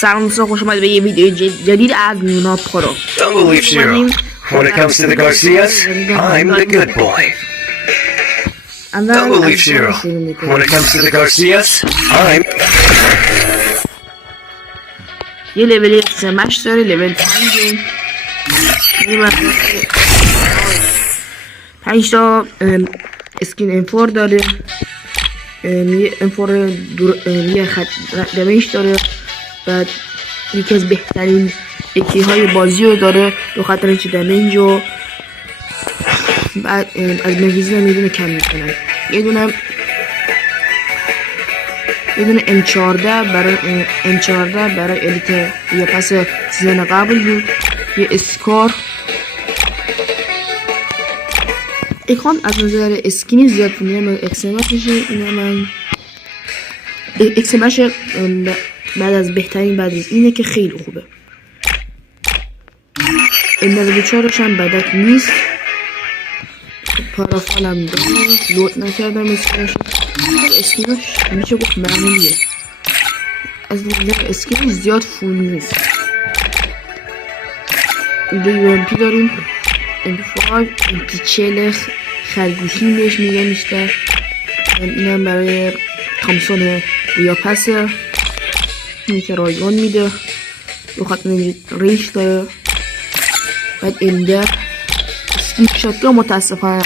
سلام دوستان، خوش اومدید به یه ویدیو جدید از نیونا پرو. Don't believe Shiro. When it comes to the Garcias, I'm the good boy. Don't believe Shiro. When it comes to the Garcias, I'm... یه لول سمش داره، لول 5 تا اسکین M4 داره، یه M4 یه خط دمیج داره، بعد یکی از بهترین اکی های بازی رو داره، 2 خط رنج دمیج و بعد از مگزین هم یه دونه کم میکنن، یه دونه M14 برای الیت یه پس سیزن قبل بود، یه اسکار اکان از نظر اسکینی زیاد میگم اکسمش میشه، اینا من اکسمش بعد از بهترین بعد از اینه که خیلی خوبه. این 94 هم بدک نیست، پارافال هم داره، لود نکردم اسکینش میشه گفت معمولیه، از نظر اسکین زیاد فول نیست. اینجا UMP داریم، MP5 MP40 خرگوشی بهش میگن بیشتر، اینم برای تامسون یا پسه، اینی که رایگان میده، 2 خط ریش داره، بعد اینده اسکین شاتگان متاسفانه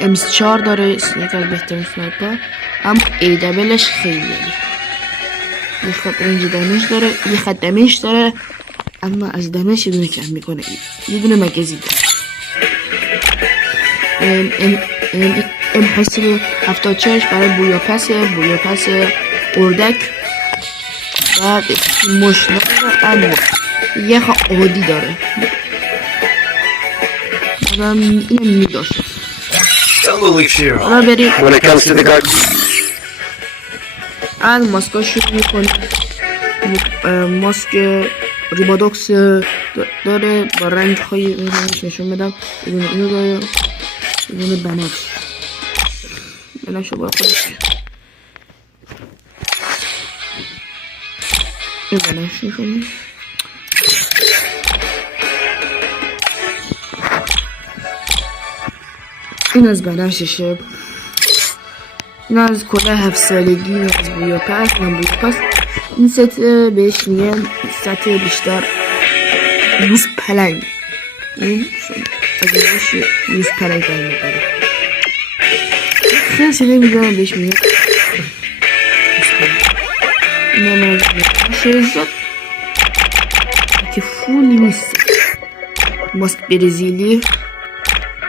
M4 داره، یکی از بهترین سنایپر، اما ایدبلش خیلی داره، یه خط رنج دمیج داره، یه خط دمیج داره، اما از دمیج یه دونه کم میکنه، یه دونه مگزین داره. این حسب 74 برای بویا پس اردک، بعد مشنه داره، اما یه خط عادی داره، اینم میداشت. Don't believe Shiro. حالا بریم When it comes to the Garcias... از ماسکا شروع میکنیم. ماسک ریبادوکس داره با رنگ های این رنگش نشون بدم، اینو داره، اینو بنفش رو باید خودش این بنفش میکنیم. این از بنفششه، این از کله 7 سالگی، از بویا پس، این ست بهش میگن ست بیشتر روز پلنگ، این از بهش روز پلنگ داره میداره، خیلی سیده میدونم بهش میگن این هم از شهزاد که فولی نیست. ماسک برزیلی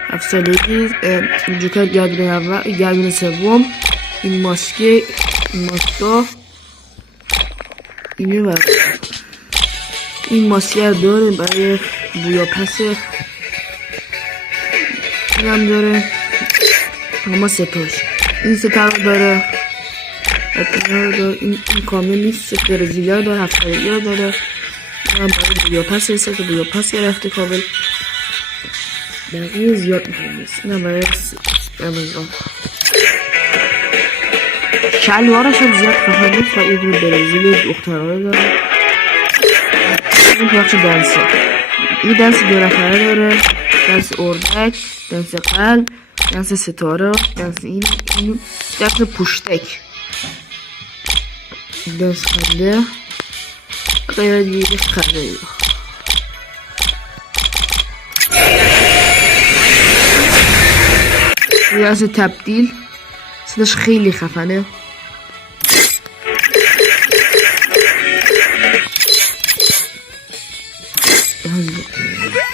7 سالگی، جوکر گردون سوم، این ماسکه اینه و این ماسکه داره برای بویا پسه، این هم داره، اما ستاش این ستا رو داره، این کامل نیست، برزیلیا داره، 7 سالگی داره، این هم برای بویا پسه، ست بویا پس گرفته کامل، بقیه زیاد مهم نیست، این هم برای امازون. شلوارش هم زیاد خفه نیست و یه دونه برزیل دخترانه داره، این بخش دنسه، این دنس 2 نفره داره، دنس اردک، دنس قلب، دنس ستاره، دنس این دنس پوشتک، دنس خنده، غیر دیگه خنده. دنس تبدیل، صداش خیلی خفنه،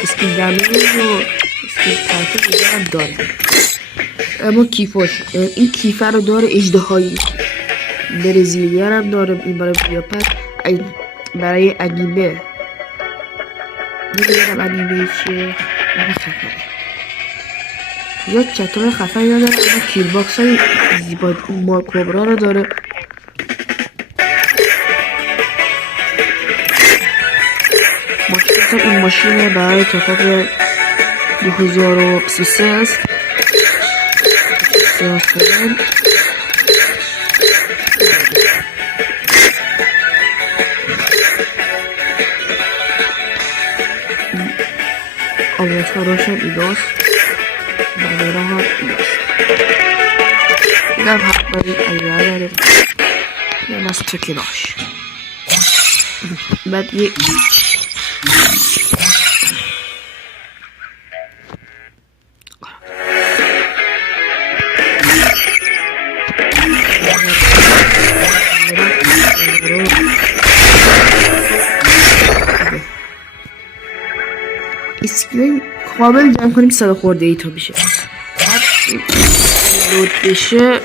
اسکین دمیج و اسکین ترکه دیگه هم داره، اما کیفاش این کیفه رو داره، اژدهایی برزیلی هم داره، این برای بیاپت، برای انیمه نمیدونم انیمه چیه، اما خفنه، یا چطور خفنی نداره، اما کیل باکس های زیبا مارکوبرا رو داره. این ماشین برای تاپاپ 2023 است، restauración y 2 Valorant y 2. Idan haɓɓari ayyaare ya nastake باش بعد اسکرین کامل جمع کنیم 100 خورده ای تا بشه بعد لود بشه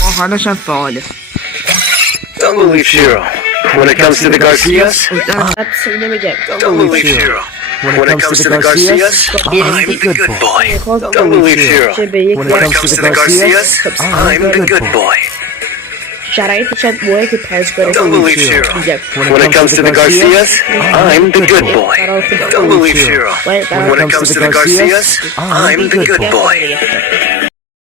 ماهانش هم فعاله Don't believe Shiro. When it comes to the Garcias, بعد سینه بگم don't believe Shiro. When it comes to the Garcias, I'm the good boy. Don't believe Shiro. When it comes to the Garcias, I'm the good boy. شرایط شد موقعی که پنج کنه Don't believe Shiro. When it comes to the Garcias, I'm the good boy. Don't believe Shiro. When it comes to the Garcias, I'm the good boy.